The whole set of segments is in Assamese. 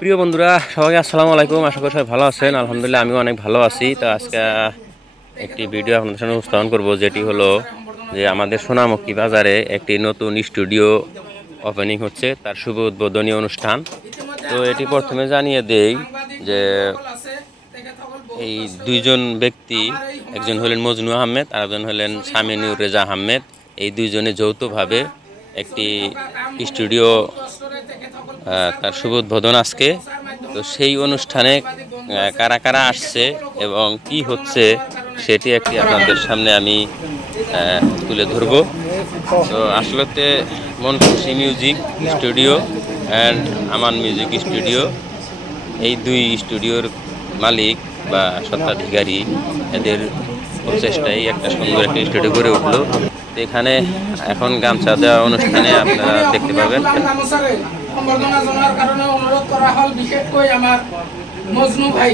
প্রিয় বন্ধুরা সবাইকে আসসালামু আলাইকুম। আশা করি সবাই ভালো আছেন। আলহামদুলিল্লাহ আমিও অনেক ভালো আছি। তো আজকে একটি ভিডিও আপনাদের সামনে উপস্থাপন করব, যেটি হলো যে আমাদের সোনামুখী বাজারে একটি নতুন স্টুডিও ওপেনিং হচ্ছে, তার শুভ উদ্বোধনী অনুষ্ঠান। তো এটি প্রথমে জানিয়ে দেই যে এই দুইজন ব্যক্তি, একজন হলেন মজনু আহমেদ আর একজন হলেন সামিনুর রেজা আহমেদ। এই দুইজনে যৌথভাবে একটি স্টুডিও তার শুভ উদ্বোধন আজকে। তো সেই অনুষ্ঠানে কারা কারা আসছে এবং কি হচ্ছে সেটি একটি আপনাদের সামনে আমি তুলে ধরব। তো আসলে মন খুশি music studio and Aman music studio, এই দুই স্টুডিওর মালিক বা স্বত্বাধিকারী, এদের প্রচেষ্টায় একটা সুন্দর একটা স্টুডিও গড়ে উঠলো। এখানে এখন গামছা দেওয়া অনুষ্ঠানে আপনারা দেখতে পাবেন। সম্বর্ধনা জানার কারণে অনুরোধ করা হল বিশেষকৈ আমার মজনু ভাই।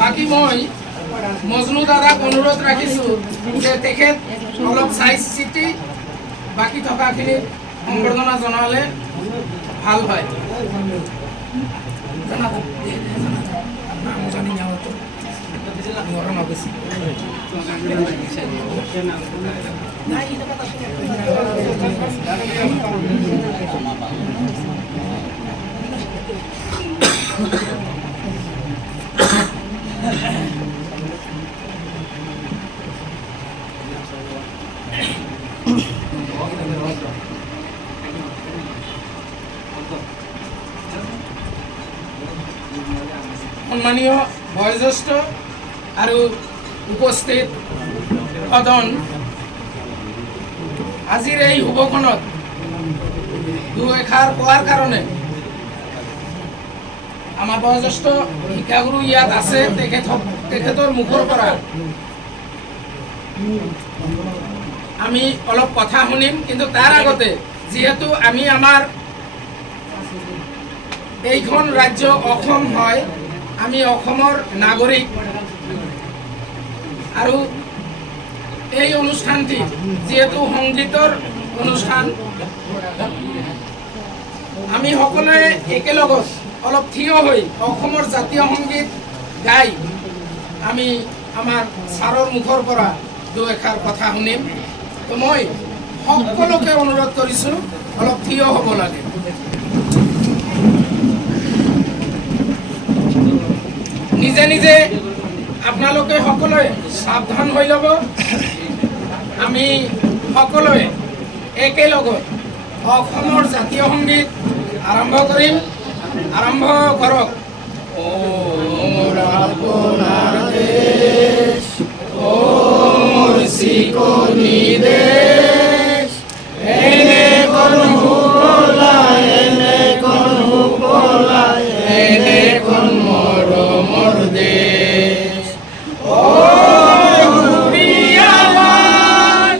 বাকী মই মজনু দাদাক অনুৰোধ ৰাখিছোঁ যে তেখেত অলপ চাই চিতি বাকী থকাখিনি সম্বৰ্ধনা জনালে ভাল হয়। সম্মানীয় বয়োজ্যেষ্ঠ আৰু উপস্থিত সদন, আজিৰ এই শুভখনত দুই এষাৰ কোৱাৰ কাৰণে আমাৰ বয়োজ্যেষ্ঠ শিক্ষাগুৰু ইয়াত আছে। তেখেতৰ মুখৰ পৰা আমি অলপ কথা শুনিম, কিন্তু তাৰ আগতে যিহেতু আমি আমাৰ এইখন ৰাজ্য অসম হয়, আমি অসমৰ নাগৰিক আৰু এই অনুষ্ঠানটি যেহেতু সংগীতৰ অনুষ্ঠান, আমি সকলোৱে একেলগত অলপ থিয় হৈ অসমৰ জাতীয় সংগীত গাই আমি আমাৰ ছাৰৰ মুখৰ পৰা দুই এষাৰ কথা শুনিম। তো মই সকলোকে অনুৰোধ কৰিছোঁ অলপ থিয় হ'ব লাগে। নিজে নিজে আপোনালোকে সকলোৱে সাৱধান হৈ ল'ব। আমি সকলোৱে একেলগত অসমৰ জাতীয় সংগীত আৰম্ভ কৰিম। আৰম্ভ কৰক। ও মোৰ আপোনাৰ দেশ, ও মোৰ চিকনি দেশ, এনে কোন হুপলা, এনে কোন হুপলা, এনে কোন মৰমৰ দেশ। ও ভূৰিয়ামান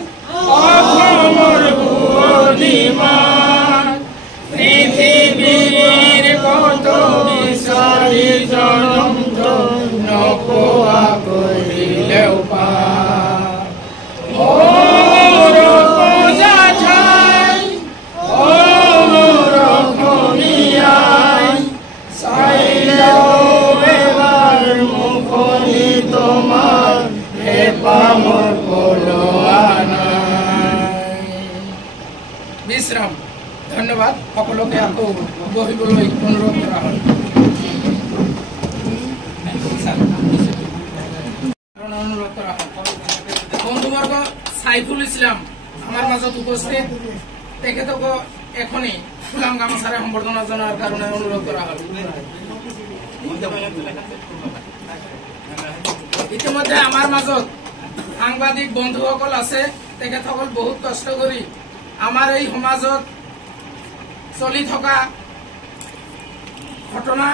অসমৰ ভুৱনীমান, পৃথিৱীৰ কত বিচাৰি জনম নপোৱা কৰিলেও পায়। ও মোৰ পূজা ঠাই, ও মোৰ অসমীয়াই, চাইলেও এবাৰ মুখনি তোমাৰ হেঁপাহৰ পলোৱা নাই। বিশ্ৰাম। ধন্যবাদ। সকলোকে আকৌ বহিবলৈ অনুৰোধ কৰা হ'ল। অনুৰোধ কৰা হ'ল বন্ধুবৰ্গ, সাইফুল ইছলাম আমাৰ মাজত উপস্থিত। তেখেতকো এখনি ফুলাম গামোচাৰে সম্বৰ্ধনা জনাৰ কাৰণে অনুৰোধ কৰা হ'ল। ইতিমধ্যে আমাৰ মাজত সাংবাদিক বন্ধুসকল আছে। তেখেতসকল বহুত কষ্ট কৰি আমাৰ এই সমাজত চলি থকা ঘটনা,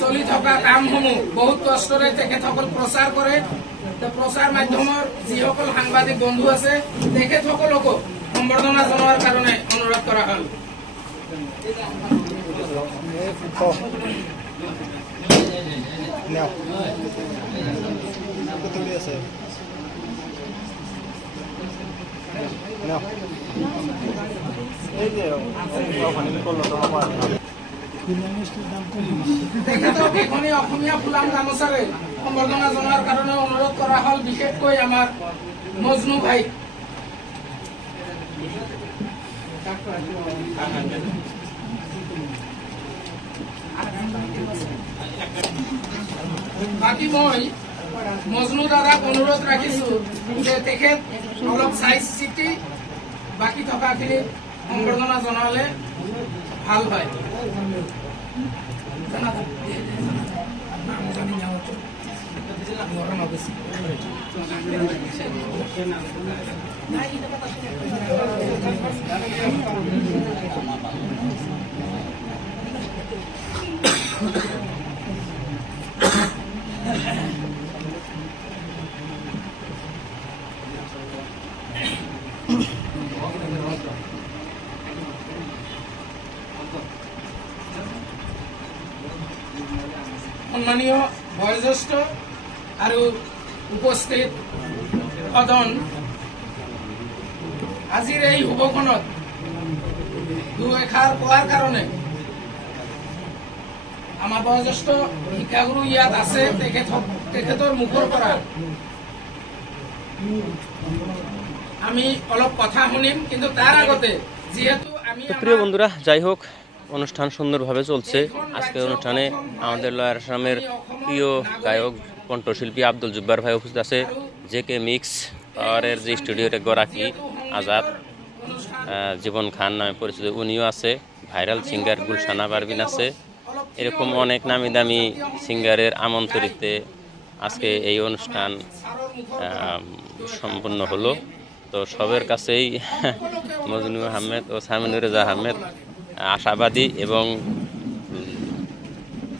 চলি থকা কামসমূহ বহুত কষ্টৰে তেখেতসকল প্ৰচাৰ কৰে। প্ৰচাৰ মাধ্যমৰ যিসকল সাংবাদিক বন্ধু আছে তেখেতসকলকো সম্বৰ্ধনা জনোৱাৰ কাৰণে অনুৰোধ কৰা হ'ল। তেখেতক এখনি অসমীয়া ফুলাম গামোচাৰে সম্বৰ্ধনা জনোৱাৰ কাৰণে অনুৰোধ কৰা হ'ল, বিশেষকৈ আমাৰ মজনু ভাই। বাকী মই মজনু দাদাক অনুৰোধ ৰাখিছো যে তেখেত অলপ চাই চিতি বাকী থকাখিনি সম্বৰ্ধনা জনালে ভাল হয়। সম্মানীয় বয়োজ্যেষ্ঠ আৰু উপস্থিত সদন, আজিৰ এই শুভখনত দুই এষাৰ কোৱাৰ কাৰণে আমাৰ বয়োজ্যেষ্ঠ শিক্ষাগুৰু ইয়াত আছে, তেখেতৰ মুখৰ পৰা আমি অলপ কথা শুনিম। কিন্তু তাৰ আগতে যেহেতু আমি প্রিয় বন্ধুরা, যাই হোক, অনুষ্ঠান সুন্দরভাবে চলছে। আজকের অনুষ্ঠানে আমাদের লয়ার আসামের প্রিয় গায়ক কণ্ঠশিল্পী আব্দুল জুব্বার ভাই উপস্থিত আছে। জেকে মিক্স পাওয়ারের যে স্টুডিওর গরাকি আজাদ জীবন খান নামে পরিচিত, উনিও আছে। ভাইরাল সিঙ্গার গুলশানা পারভিন আছে। এরকম অনেক নামি দামি সিঙ্গারের আমন্ত্রিতে আজকে এই অনুষ্ঠান সম্পন্ন হলো। তো সবার কাছেই মজনু আহমেদ ও সামিনুর রেজা আহমেদ আশাবাদী এবং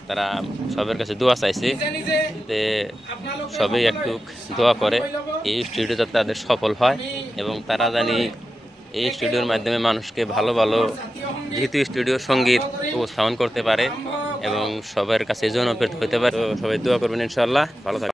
তারা সবার কাছে দোয়া চাইছে যে সবাই একটু দোয়া করে এই স্টুডিও যাতে তাদের সফল হয় এবং তারা জানি এই স্টুডিওর মাধ্যমে মানুষকে ভালো ভালো যেহেতু স্টুডিওর সঙ্গীত উপস্থাপন করতে পারে এবং সবার কাছে জনপ্রিয় হতে পারে। তো সবাই দোয়া করবেন, ইনশাআল্লাহ। ভালো থাকবেন।